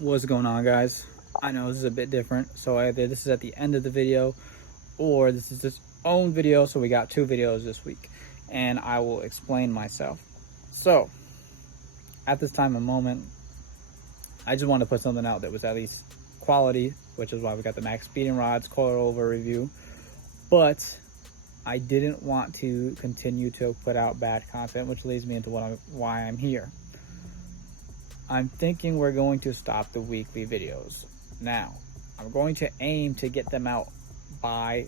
What's going on, guys? I know this is a bit different, so either this is at the end of the video or this is its own video, so we got two videos this week, and I will explain myself. So at this time and moment, I just wanted to put something out that was at least quality, which is why we got the max speeding rods coilover review, but I didn't want to continue to put out bad content, which leads me into why I'm here. I'm thinking we're going to stop the weekly videos. Now, I'm going to aim to get them out by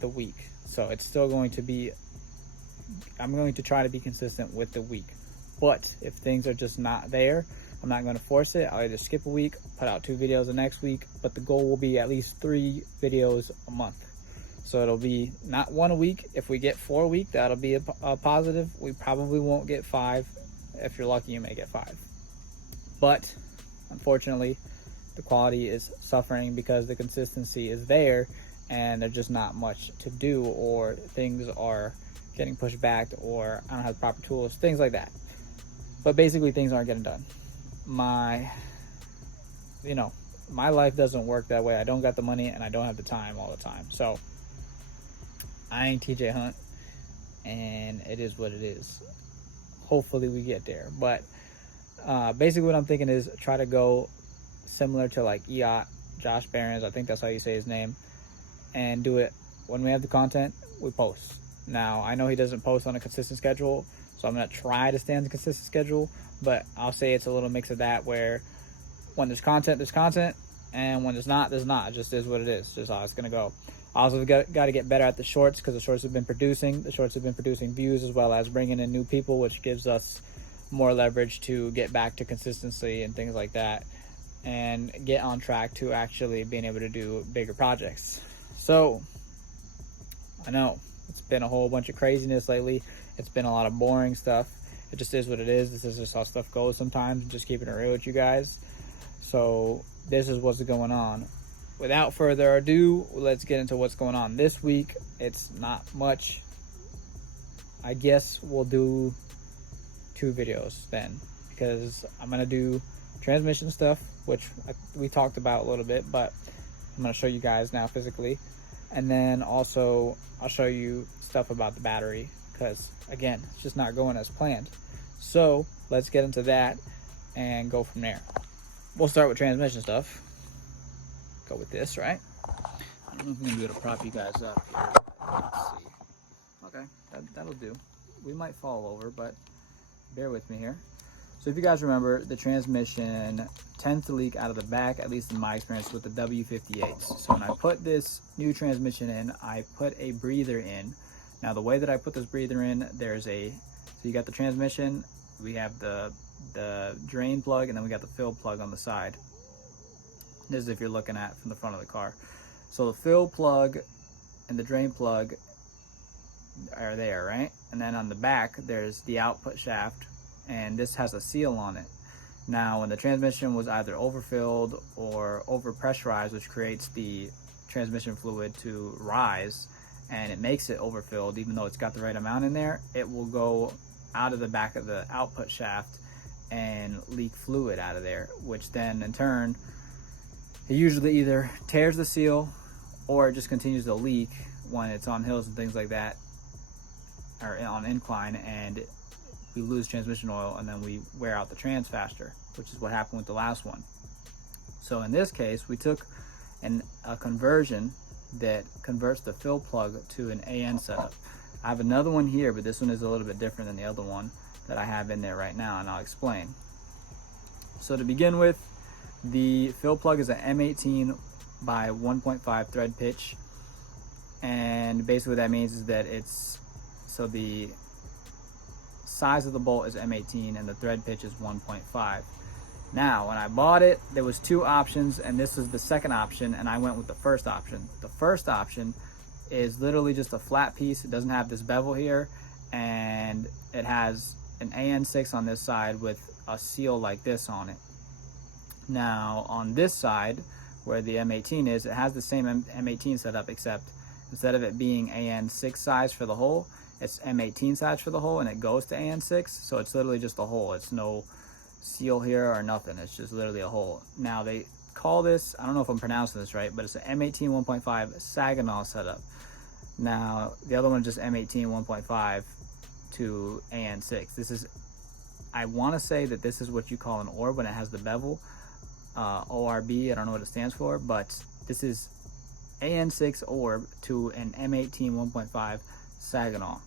the week. So it's still going to be, I'm going to try to be consistent with the week. But if things are just not there, I'm not going to force it. I'll either skip a week, put out 2 videos the next week, but the goal will be at least 3 videos a month. So it'll be not 1 a week. If we get 4 a week, that'll be a positive. We probably won't get 5. If you're lucky, you may get 5. But unfortunately, the quality is suffering because the consistency is there and there's just not much to do, or things are getting pushed back, or I don't have the proper tools, things like that. But basically, things aren't getting done. My life doesn't work that way. I don't got the money and I don't have the time all the time. So I ain't TJ Hunt, and it is what it is. Hopefully we get there. But basically what I'm thinking is try to go similar to like EOT, Josh Barron's, I think that's how you say his name, and do it when we have the content, we post. Now, I know he doesn't post on a consistent schedule, so I'm going to try to stay on the consistent schedule, but I'll say it's a little mix of that, where when there's content, and when there's not, there's not. It just is what it is, just how it's going to go. I also got to get better at the shorts, because the shorts have been producing views, as well as bringing in new people, which gives us more leverage to get back to consistency and things like that, and get on track to actually being able to do bigger projects. So I know it's been a whole bunch of craziness lately. It's been a lot of boring stuff. It just is what it is. This is just how stuff goes sometimes, just keeping it real with you guys. So this is what's going on. Without further ado, let's get into what's going on this week. It's not much. I guess we'll do 2 videos then, because I'm gonna do transmission stuff, which we talked about a little bit, but I'm gonna show you guys now physically, and then also I'll show you stuff about the battery, because again, it's just not going as planned. So let's get into that and go from there. We'll start with transmission stuff. Go with this, right? I don't know if I'm gonna be able to prop you guys up here. Let's see. Okay, that'll do. We might fall over, but bear with me here. So if you guys remember, the transmission tends to leak out of the back, at least in my experience with the W58s. So when I put this new transmission in, I put a breather in. Now the way that I put this breather in, so you got the transmission, we have the drain plug, and then we got the fill plug on the side. This is if you're looking at from the front of the car. So the fill plug and the drain plug are there, right? And then on the back, there's the output shaft, and this has a seal on it. Now, when the transmission was either overfilled or overpressurized, which creates the transmission fluid to rise, and it makes it overfilled, even though it's got the right amount in there, it will go out of the back of the output shaft and leak fluid out of there, which then in turn, it usually either tears the seal or it just continues to leak when it's on hills and things like that, or on incline, and we lose transmission oil, and then we wear out the trans faster, which is what happened with the last one. So in this case, we took a conversion that converts the fill plug to an AN setup. I have another one here, but this one is a little bit different than the other one that I have in there right now, and I'll explain. So to begin with, the fill plug is an M18 by 1.5 thread pitch, and basically what that means is that so the size of the bolt is M18 and the thread pitch is 1.5. Now, when I bought it, there was 2 options, and this is the second option, and I went with the first option. The first option is literally just a flat piece. It doesn't have this bevel here, and it has an AN6 on this side with a seal like this on it. Now, on this side, where the M18 is, it has the same M18 setup, except instead of it being AN6 size for the hole, it's M18 size for the hole, and it goes to AN6, so it's literally just a hole. It's no seal here or nothing. It's just literally a hole. Now they call this, I don't know if I'm pronouncing this right, but it's an M18 1.5 Saginaw setup. Now the other one just M18 1.5 to AN6. This is, I want to say that this is what you call an orb when it has the bevel, ORB, I don't know what it stands for, but this is AN6 orb to an M18 1.5 Saginaw.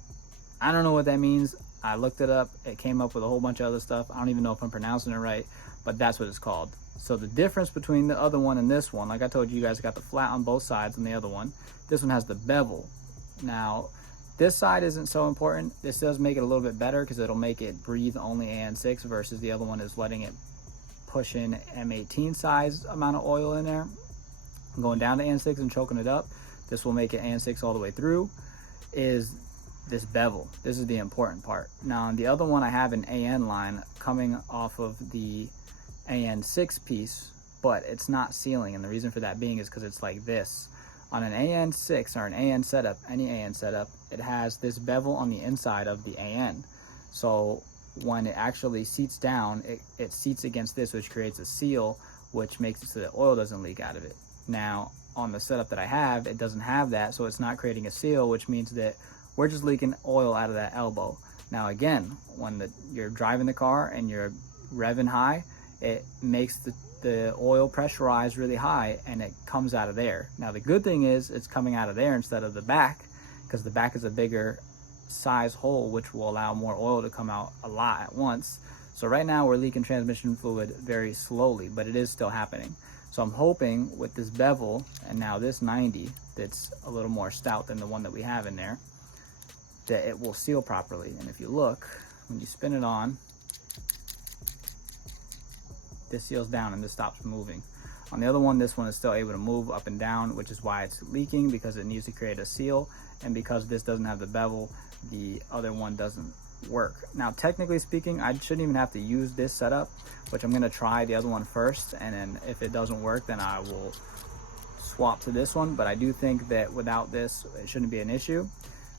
I don't know what that means. I looked it up. It came up with a whole bunch of other stuff. I don't even know if I'm pronouncing it right, but that's what it's called. So the difference between the other one and this one, like I told you, you guys got the flat on both sides on the other one. This one has the bevel. Now, this side isn't so important. This does make it a little bit better because it'll make it breathe only AN6 versus the other one is letting it push in M18 size amount of oil in there, going down to AN6 and choking it up. This will make it AN6 all the way through. Is this bevel. This is the important part. Now on the other one I have an AN line coming off of the AN6 piece, but it's not sealing, and the reason for that being is because it's like this. On an AN6 or an AN setup, any AN setup, it has this bevel on the inside of the AN. So when it actually seats down, it seats against this, which creates a seal, which makes it so that oil doesn't leak out of it. Now on the setup that I have, it doesn't have that, so it's not creating a seal, which means that we're just leaking oil out of that elbow. Now again, when you're driving the car and you're revving high, it makes the oil pressurize really high and it comes out of there. Now the good thing is it's coming out of there instead of the back, because the back is a bigger size hole, which will allow more oil to come out a lot at once. So right now we're leaking transmission fluid very slowly, but it is still happening. So I'm hoping with this bevel and now this 90 that's a little more stout than the one that we have in there, that it will seal properly. And if you look, when you spin it on, this seals down and this stops moving. On the other one, this one is still able to move up and down, which is why it's leaking, because it needs to create a seal. And because this doesn't have the bevel, the other one doesn't work. Now, technically speaking, I shouldn't even have to use this setup, which I'm gonna try the other one first. And then if it doesn't work, then I will swap to this one. But I do think that without this, it shouldn't be an issue.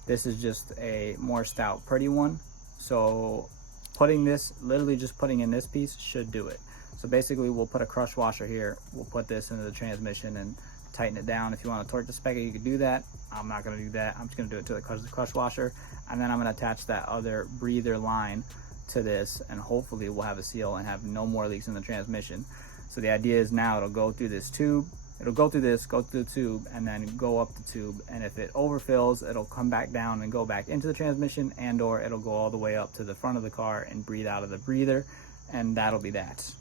This is just a more stout, pretty one. So putting this, literally just putting in this piece should do it. So basically we'll put a crush washer here. We'll put this into the transmission and tighten it down. If you want to torque the spigot, you can do that. I'm not going to do that. I'm just going to do it to the crush washer. And then I'm going to attach that other breather line to this, and hopefully we'll have a seal and have no more leaks in the transmission. So the idea is now it'll go through this tube. It'll go through this, go through the tube, and then go up the tube. And if it overfills, it'll come back down and go back into the transmission, and or it'll go all the way up to the front of the car and breathe out of the breather, and that'll be that.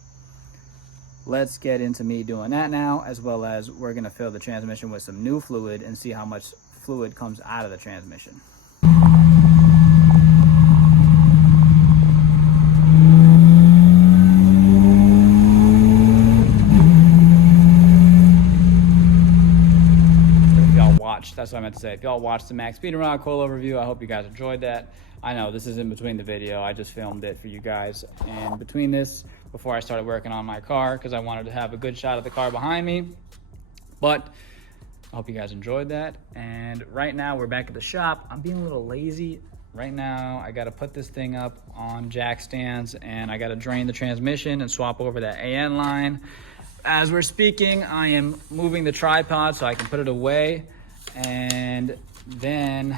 Let's get into me doing that now, as well as we're gonna fill the transmission with some new fluid and see how much fluid comes out of the transmission. That's what I meant to say. If y'all watched the Max Speed and Rod coil overview, I hope you guys enjoyed that. I know this is in between the video. I just filmed it for you guys. And between this, before I started working on my car, because I wanted to have a good shot of the car behind me. But I hope you guys enjoyed that. And right now we're back at the shop. I'm being a little lazy. Right now I got to put this thing up on jack stands, and I got to drain the transmission and swap over that AN line. As we're speaking, I am moving the tripod so I can put it away. And then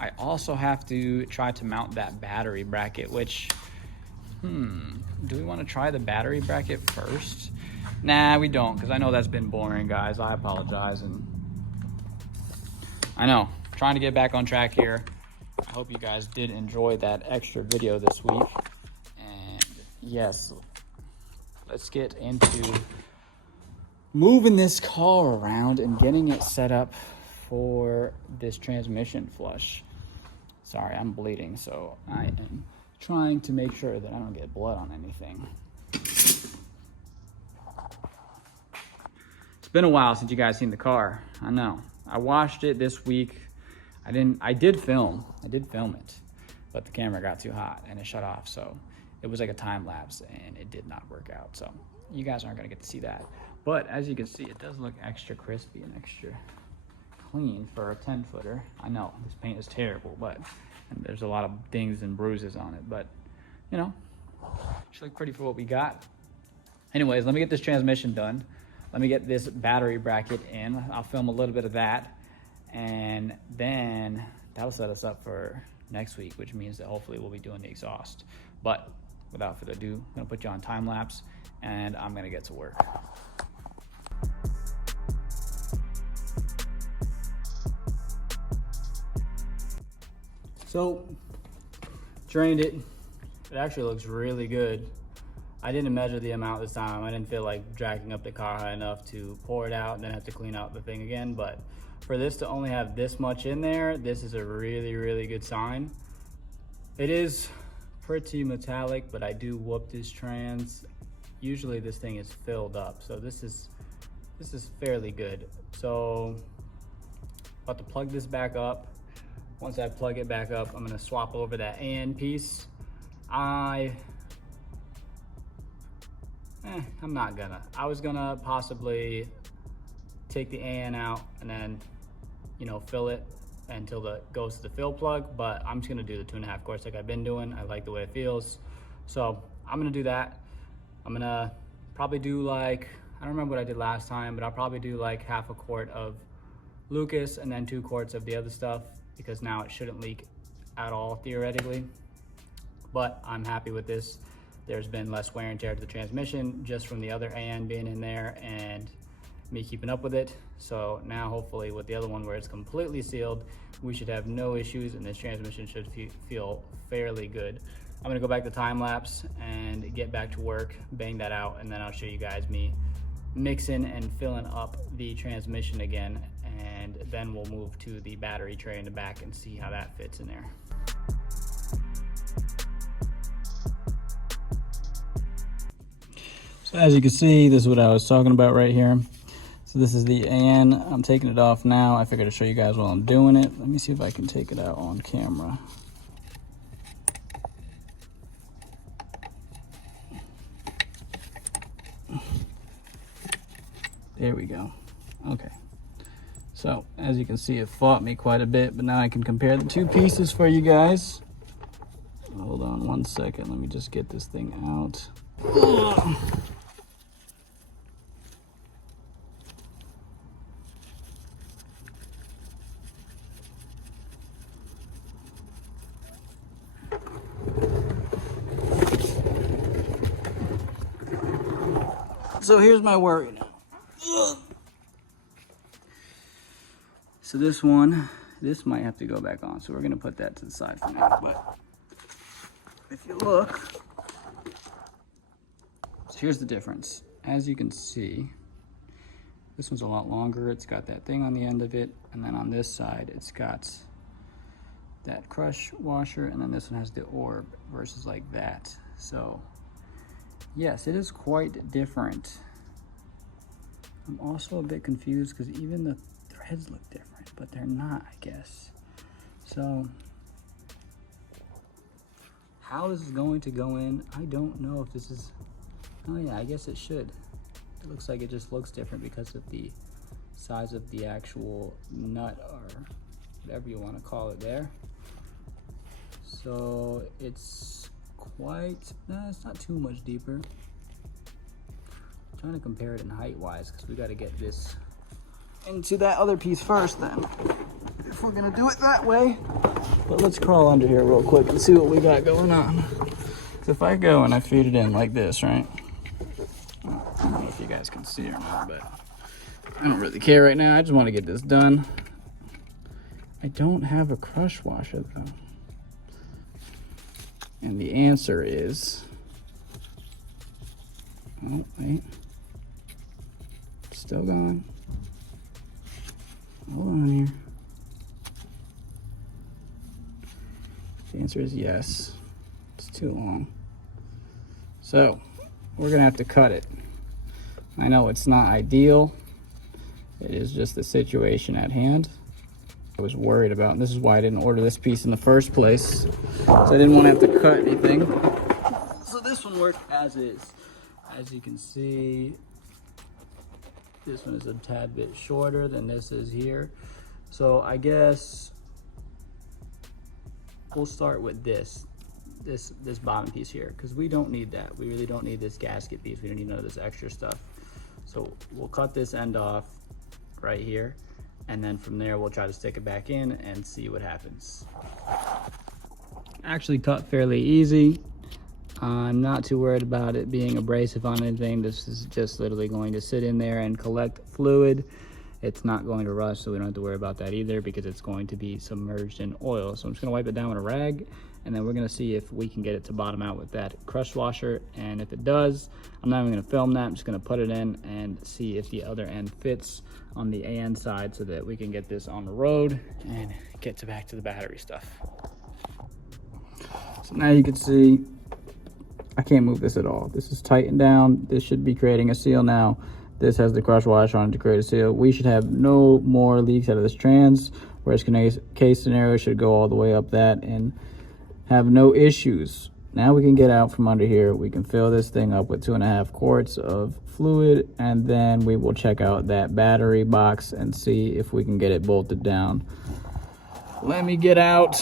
I also have to try to mount that battery bracket, which, do we want to try the battery bracket first? Nah, we don't, because I know that's been boring, guys. I apologize. And I know, trying to get back on track here. I hope you guys did enjoy that extra video this week. And yes, let's get into moving this car around and getting it set up for this transmission flush. Sorry, I'm bleeding, so I am trying to make sure that I don't get blood on anything. It's been a while since you guys seen the car. I know. I washed it this week. I did film it, but the camera got too hot and it shut off, so it was like a time lapse and it did not work out. So you guys aren't gonna get to see that. But as you can see, it does look extra crispy and extra clean for a 10-footer. I know this paint is terrible, but and there's a lot of dings and bruises on it, but you know, Actually look pretty for what we got. Anyways, let me get this transmission done. Let me get this battery bracket in. I'll film a little bit of that, and then that'll set us up for next week, which means that hopefully we'll be doing the exhaust. But without further ado, I'm gonna put you on time lapse and I'm gonna get to work. So, drained it. It actually looks really good. I didn't measure the amount this time. I didn't feel like dragging up the car high enough to pour it out and then have to clean out the thing again. But for this to only have this much in there, this is a really, really good sign. It is pretty metallic, but I do whoop this trans. Usually this thing is filled up, so this is fairly good. So about to plug this back up. Once I plug it back up, I'm gonna swap over that AN piece. I'm not gonna. I was gonna possibly take the AN out and then, you know, fill it until it goes to the fill plug, but I'm just gonna do the 2.5 quarts like I've been doing. I like the way it feels. So I'm gonna do that. I'm gonna probably do like, I don't remember what I did last time, but I'll probably do like 1/2 quart of Lucas and then 2 quarts of the other stuff, because now it shouldn't leak at all theoretically. But I'm happy with this. There's been less wear and tear to the transmission just from the other AN being in there and me keeping up with it. So now hopefully with the other one where it's completely sealed, we should have no issues and this transmission should feel fairly good. I'm gonna go back to time lapse and get back to work, bang that out, and then I'll show you guys me mixing and filling up the transmission again, and then we'll move to the battery tray in the back and see how that fits in there. So as you can see, this is what I was talking about right here. So this is the AN. I'm taking it off now. I figured to show you guys while I'm doing it. Let me see if I can take it out on camera. There we go. Okay. So as you can see, it fought me quite a bit, but now I can compare the two pieces for you guys. Hold on one second. Let me just get this thing out. So here's my worry now. So this might have to go back on. So we're gonna put that to the side for now. But if you look, so here's the difference. As you can see, this one's a lot longer. It's got that thing on the end of it. And then on this side, it's got that crush washer. And then this one has the orb versus like that. So yes, it is quite different. I'm also a bit confused because even the threads look different, but they're not, I guess. So how this is going to go in, I don't know if this is, oh yeah, I guess it should. It looks like it just looks different because of the size of the actual nut, or whatever you want to call it there. So it's quite, it's not too much deeper. I'm trying to compare it in height wise because we got to get this into that other piece first then, if we're gonna do it that way. But let's crawl under here real quick and see what we got going on. So if I go and I feed it in like this, right? I don't know if you guys can see or not, but I don't really care right now. I just want to get this done. I don't have a crush washer though. And the answer is, oh wait, still going. Hold on here. The answer is yes. It's too long. So we're gonna have to cut it. I know it's not ideal. It is just the situation at hand. I was worried about, and this is why I didn't order this piece in the first place. So I didn't want to have to cut anything. So this one worked as is. As you can see, this one is a tad bit shorter than this is here. So I guess we'll start with this. this bottom piece here, because we don't need that. We really don't need this gasket piece. We don't need none of this extra stuff. So we'll cut this end off right here, and then from there we'll try to stick it back in and see what happens. Actually cut fairly easy. I'm not too worried about it being abrasive on anything. This is just literally going to sit in there and collect fluid. It's not going to rust, so we don't have to worry about that either because it's going to be submerged in oil. So I'm just gonna wipe it down with a rag, and then we're gonna see if we can get it to bottom out with that crush washer. And if it does, I'm not even gonna film that. I'm just gonna put it in and see if the other end fits on the AN side so that we can get this on the road and get back to the battery stuff. So now you can see, I can't move this at all. This is tightened down. This should be creating a seal now. This has the crush washer on it to create a seal. We should have no more leaks out of this trans. Worst case scenario should go all the way up that and have no issues. Now we can get out from under here. We can fill this thing up with 2.5 quarts of fluid, and then we will check out that battery box and see if we can get it bolted down. Let me get out.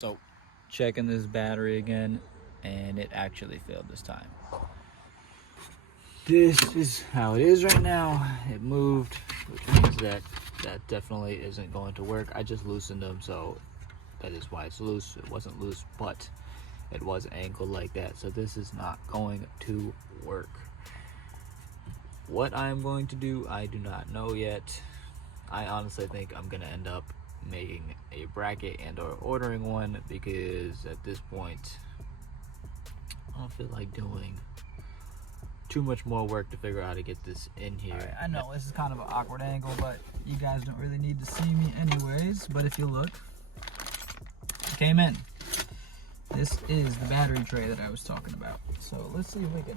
So checking this battery again, and it actually failed this time. This is how it is right now. It moved, which means that definitely isn't going to work. I just loosened them, so that is why it's loose. It wasn't loose, but it was angled like that, so this is not going to work. What I'm going to do, I do not know yet. I honestly think I'm gonna end up making a bracket and or ordering one, because at this point I don't feel like doing too much more work to figure out how to get this in here. Right, I know this is kind of an awkward angle, but you guys don't really need to see me anyways. But if you look, it came in. This is the battery tray that I was talking about. So let's see if we can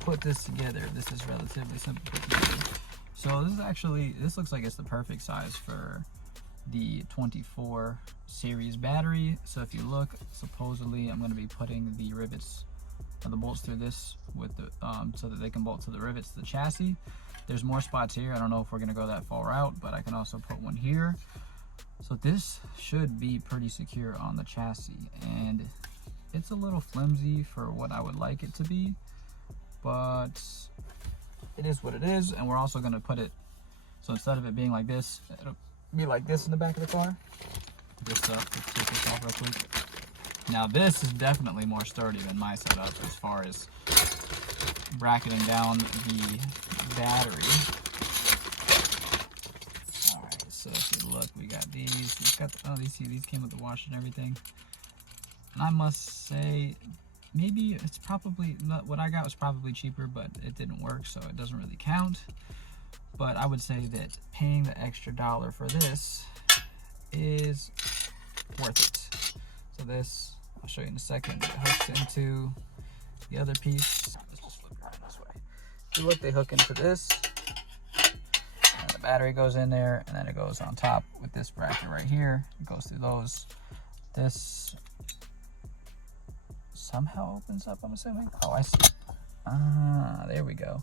put this together. This is relatively simple to put together. So this is actually, this looks like it's the perfect size for the 24 series battery. So if you look, supposedly I'm going to be putting the rivets or the bolts through this with the so that they can bolt to the rivets to the chassis. There's more spots here. I don't know if we're going to go that far out, but I can also put one here. So this should be pretty secure on the chassis, and it's a little flimsy for what I would like it to be, but it is what it is. And we're also going to put it, so instead of it being like this, it'll be like this in the back of the car. This stuff, let's take this off real quick. Now this is definitely more sturdy than my setup as far as bracketing down the battery. Alright, so if you look, we got these. We've got the, oh, these came with the washer and everything. And I must say, maybe it's probably, what I got was probably cheaper, but it didn't work, so it doesn't really count. But I would say that paying the extra $1 for this is worth it. So this, I'll show you in a second, it hooks into the other piece. Let's just flip it around this way. If you look, they hook into this, and the battery goes in there, and then it goes on top with this bracket right here. It goes through those. This somehow opens up, I'm assuming. Oh, I see. Ah, there we go.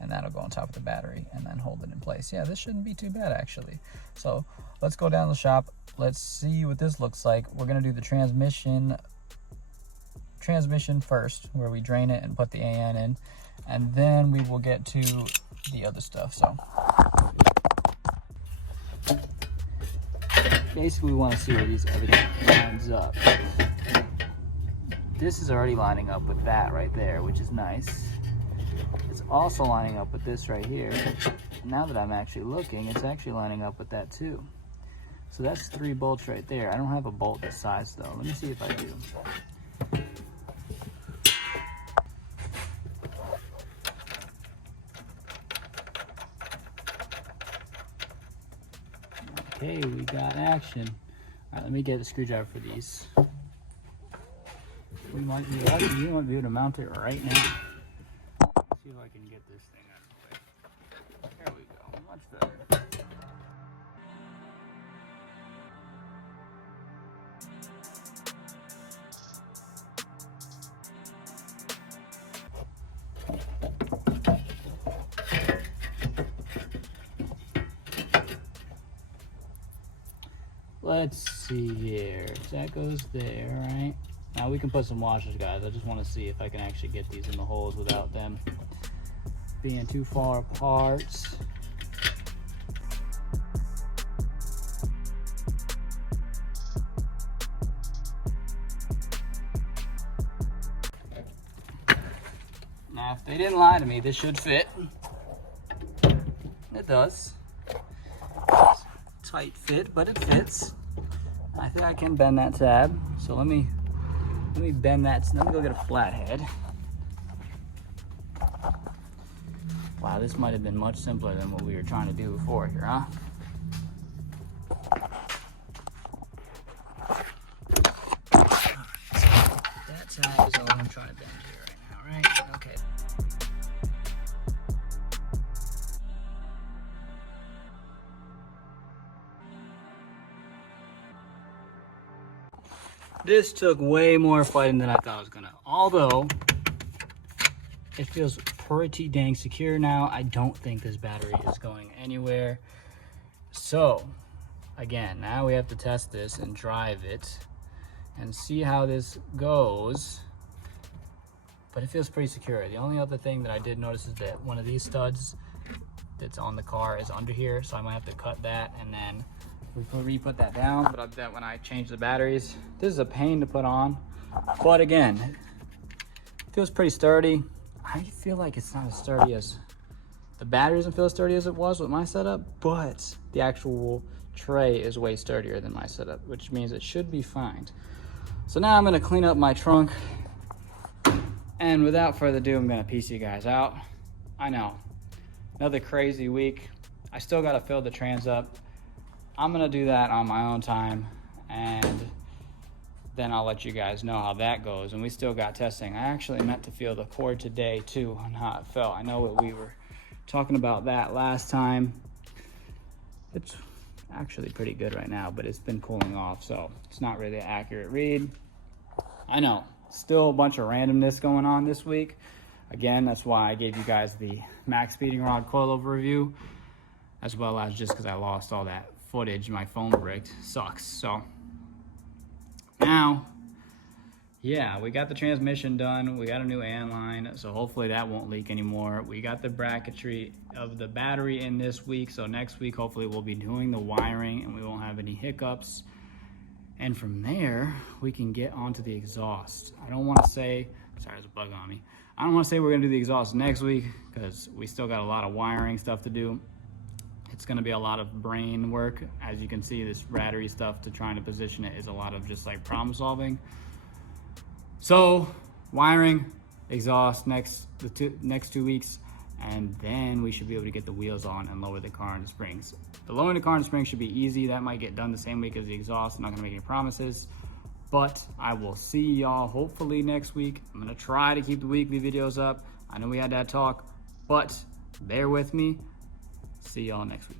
And that'll go on top of the battery and then hold it in place. Yeah, this shouldn't be too bad actually. So let's go down the shop. Let's see what this looks like. We're gonna do the transmission first, where we drain it and put the AN in, and then we will get to the other stuff. So basically we want to see where everything lines up. This is already lining up with that right there, which is nice. It's also lining up with this right here. Now that I'm actually looking, it's actually lining up with that too. So that's 3 bolts right there. I don't have a bolt this size though. Let me see if I do. Okay, we got action. All right, let me get a screwdriver for these. We might be lucky. You might be able to mount it right now. Let's see if I can get this thing out of the way. There we go. Much better. Let's see here. That goes there, right? Now we can put some washers, guys. I just want to see if I can actually get these in the holes without them being too far apart. Now, if they didn't lie to me, this should fit. It does. Tight fit, but it fits. I think I can bend that tab. So let me bend that. Let me go get a flathead. Wow, this might have been much simpler than what we were trying to do before here, huh? That tab is all I'm trying to bend here right now, right? Okay. This took way more fighting than I thought it was gonna. Although, it feels pretty dang secure now. I don't think this battery is going anywhere. So, again, now we have to test this and drive it and see how this goes. But it feels pretty secure. The only other thing that I did notice is that one of these studs that's on the car is under here. So I might have to cut that and then re-put that down. But I bet when I change the batteries, this is a pain to put on. But again, it feels pretty sturdy. I feel like it's not as sturdy as the battery doesn't feel as sturdy as it was with my setup, but the actual tray is way sturdier than my setup, which means it should be fine. So now I'm gonna clean up my trunk, and without further ado, I'm gonna piece you guys out. I know, another crazy week. I still gotta fill the trans up. I'm gonna do that on my own time, and then I'll let you guys know how that goes. And we still got testing. I actually meant to feel the cord today too on how it felt. I know what we were talking about that last time. It's actually pretty good right now, but it's been cooling off, so it's not really an accurate read. I know, still a bunch of randomness going on this week. Again, that's why I gave you guys the max speeding rod coilover review, as well as just because I lost all that footage. My phone bricked. Sucks. So now, yeah, we got the transmission done. We got a new AN line, so hopefully that won't leak anymore. We got the bracketry of the battery in this week, so next week hopefully we'll be doing the wiring and we won't have any hiccups. And from there, we can get onto the exhaust. I don't want to say, sorry, there's a bug on me. I don't want to say we're going to do the exhaust next week because we still got a lot of wiring stuff to do. It's going to be a lot of brain work. As you can see, this battery stuff to trying to position it is a lot of just like problem solving. So wiring, exhaust next 2 weeks, and then we should be able to get the wheels on and lower the car and the springs. The lowering the car and the springs should be easy. That might get done the same week as the exhaust. I'm not going to make any promises, but I will see y'all hopefully next week. I'm going to try to keep the weekly videos up. I know we had that talk, but bear with me. See y'all next week.